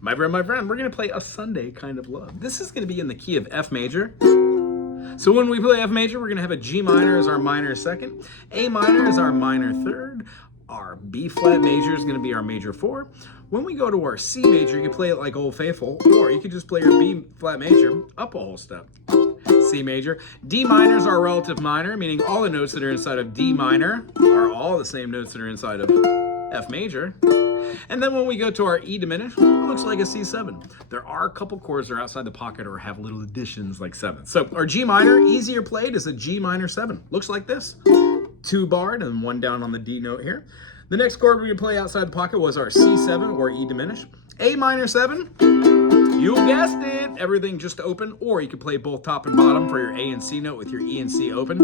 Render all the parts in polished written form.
My friend, we're going to play A Sunday Kind of Love. This is going to be in the key of F major. So when we play F major, we're going to have a G minor as our minor second, A minor as our minor third, our B flat major is going to be our major 4. When we go to our C major, you can play it like Old Faithful, or you could just play your B flat major up a whole step. C major. D minor is our relative minor, meaning all the notes that are inside of D minor are all the same notes that are inside of F major. And then when we go to our E diminished, it looks like a C7. There are a couple chords that are outside the pocket or have little additions like 7. So our G minor, easier played, is a G minor 7. Looks like this. 2 barred and 1 down on the D note here. The next chord we're going to play outside the pocket was our C7 or E diminished. A minor 7. You guessed it. Everything just open, or you could play both top and bottom for your A and C note with your E and C open.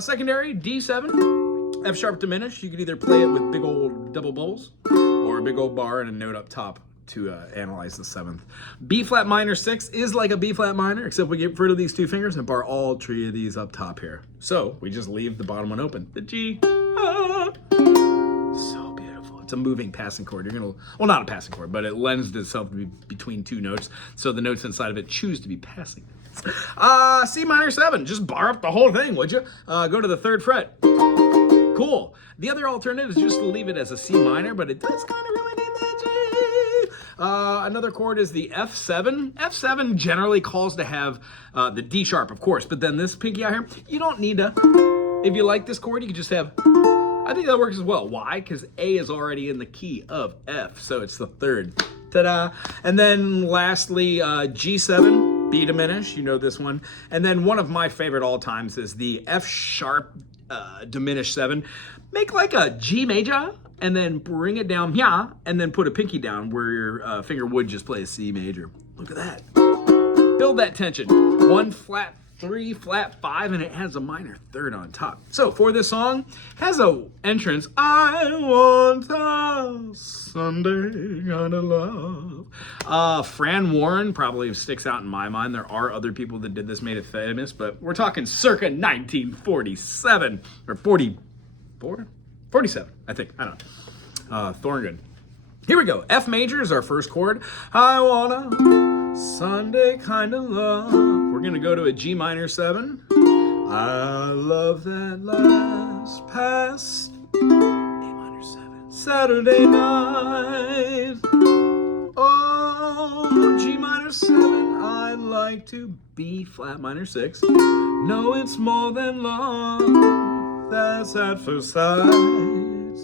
Secondary, D7. F sharp diminished. You could either play it with big old double bowls or a big old bar and a note up top to analyze the 7th. B flat minor 6 is like a B flat minor, except we get rid of these 2 fingers and bar all 3 of these up top here. So we just leave the bottom one open. The G. So beautiful. It's a moving passing chord. You're gonna, well, not a passing chord, but it lends itself to be between 2 notes, so the notes inside of it choose to be passing. C minor 7. Just bar up the whole thing, would you? Go to the 3rd fret. Cool. The other alternative is just to leave it as a C minor, but it does kind of really need that G. Another chord is the F7. F7 generally calls to have the D sharp, of course, but then this pinky out here, you don't need to. If you like this chord, you can just have, I think that works as well. Why? Because A is already in the key of F, so it's the 3rd. Ta-da. And then lastly, G7, B diminished, you know this one. And then one of my favorite all times is the F sharp diminished 7. Make like a G major and then bring it down here and then put a pinky down where your finger would just play a C major. Look at that. Build that tension. 1 flat 3 flat 5 and it has a minor 3rd on top. So for this song, has a entrance. I want a Sunday kind of love. Fran Warren probably sticks out in my mind. There are other people that did this, made it famous, but we're talking circa 1947 or 44, 47, I think. I don't know. Thorngren. Here we go. F major is our first chord. I want a Sunday kind of love. We're gonna go to a G minor 7. I love that last past A minor 7 Saturday night. Oh, G minor 7. I'd like to B flat minor 6. No, it's more than love. That's at first sight.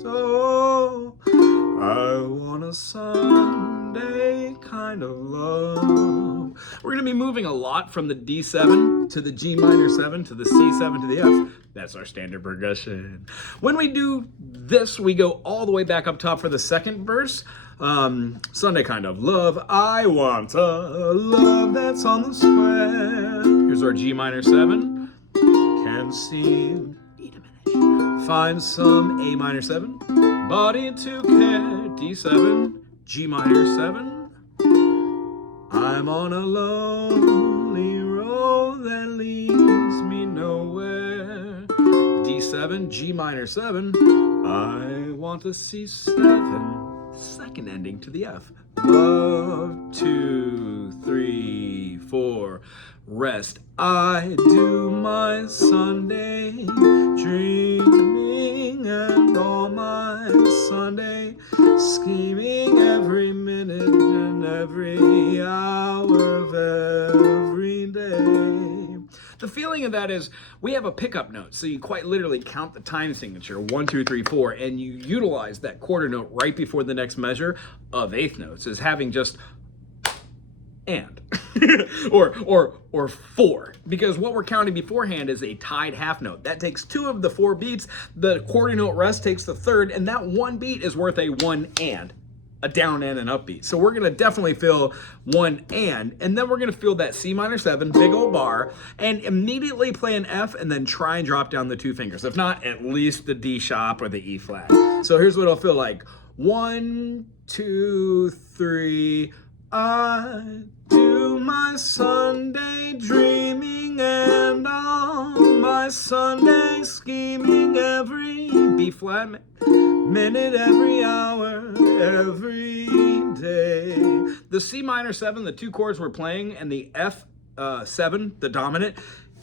So I want a Sunday kind of love. We're going to be moving a lot from the D7 to the G minor 7 to the C7 to the F. That's our standard progression. When we do this, we go all the way back up top for the 2nd verse. Sunday kind of love. I want a love that's on the square. Here's our G minor 7. Can see E diminished. Find some A minor 7. Body to care. D7. G minor 7. I'm on a lonely road that leads me nowhere. D7, G minor 7. I want a C7. 2nd ending to the F. Love, 2, 3, 4. Rest. I do my Sunday dreaming and all my Sunday scheming every minute and every hour of every day. The feeling of that is we have a pickup note, so you quite literally count the time signature 1, 2, 3, 4, and you utilize that quarter note right before the next measure of 8th notes as having just and or 4, because what we're counting beforehand is a tied half note. That takes 2 of the 4 beats. The quarter note rest takes the 3rd, and that 1 beat is worth a 1 and. A down and an upbeat. So we're gonna definitely feel 1 and then we're gonna feel that C minor 7, big old bar, and immediately play an F and then try and drop down the 2 fingers. If not, at least the D sharp or the E flat. So here's what it'll feel like. 1, 2, 3. I do my Sunday dreaming and on my Sunday scheming every B flat minute, every hour, every day. The C minor 7, the two chords we're playing, and the F7, the dominant,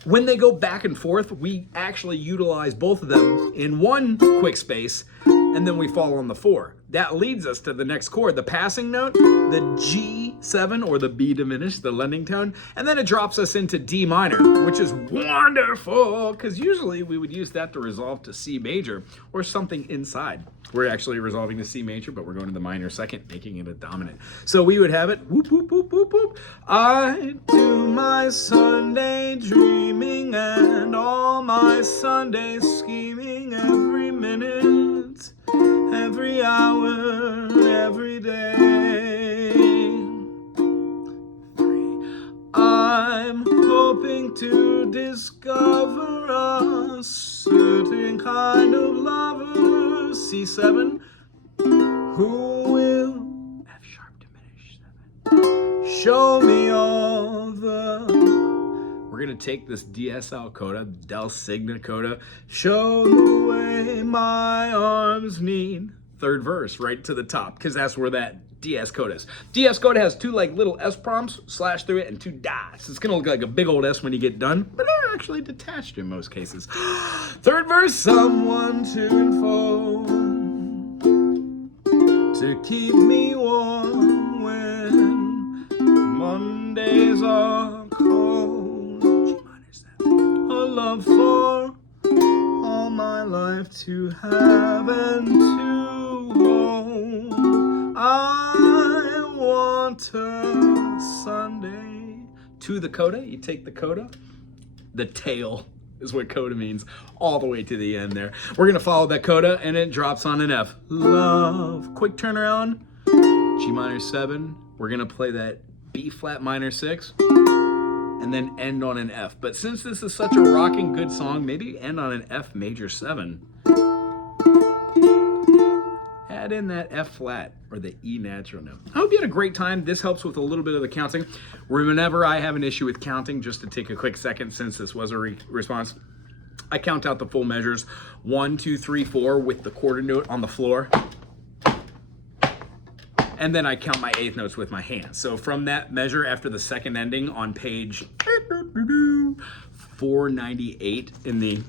when they go back and forth, we actually utilize both of them in one quick space, and then we fall on the 4. That leads us to the next chord, the passing note, the G7 or the B diminished, the lending tone, and then it drops us into D minor, which is wonderful, because usually we would use that to resolve to C major or something inside. We're actually resolving to C major, but we're going to the minor second, making it a dominant. So we would have it, whoop, whoop, whoop, whoop, whoop. I do my Sunday dreaming and all my Sunday scheming every minute, every hour, every day. 3. I'm hoping to discover a certain kind of lover, C7, who will, F sharp diminished 7, show me all the, we're gonna take this DSL coda, Del Signa coda, show the way my arms need, 3rd verse, right to the top, because that's where that DS coda is. DS coda has 2 like little S prompts slash through it and 2 dots. It's gonna look like a big old S when you get done, but they're actually detached in most cases. 3rd verse, someone to enfold, to keep me warm when Mondays are cold. G minor 7. A love for all my life to have and to hold. I want a Sunday. To the coda, you take the coda. The tail is what coda means, all the way to the end there. We're gonna follow that coda and it drops on an F. Love. Quick turnaround. G minor 7. We're gonna play that B flat minor 6 and then end on an F. But since this is such a rocking good song, maybe end on an F major 7. Add in that F flat or the E natural note. I hope you had a great time. This helps with a little bit of the counting. Whenever I have an issue with counting, just to take a quick second since this was a response, I count out the full measures, 1, 2, 3, 4 with the quarter note on the floor. And then I count my 8th notes with my hands. So from that measure after the second ending on page 498 in the,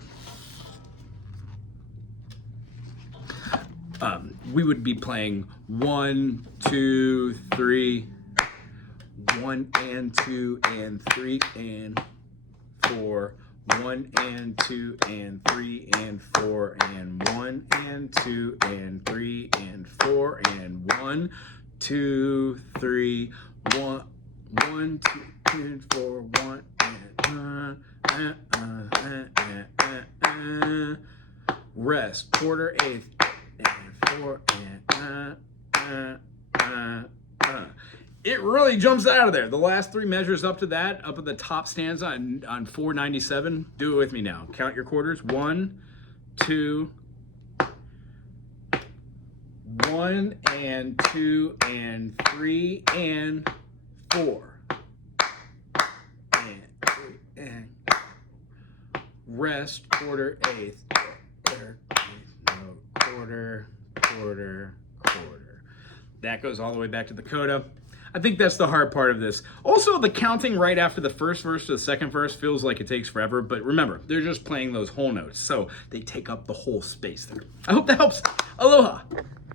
we would be playing 1, 2, 3, 1 and 2 and 3 and 4, 1 and 2 and 3 and 4 and 1 and 2 and 3 and 4 and 1, 2, 3, 1, 1, 2 and 4, 1 and rest, quarter, 8th, and 4 and It really jumps out of there. The last 3 measures up to that, up at the top stanza on 497. Do it with me now. Count your quarters. 1, 2, 1 and 2 and 3 and 4 and 3 and rest, quarter, 8th, quarter, quarter. That goes all the way back to the coda. I think that's the hard part of this. Also, the counting right after the first verse to the second verse feels like it takes forever, but remember, they're just playing those whole notes, so they take up the whole space there. I hope that helps. Aloha.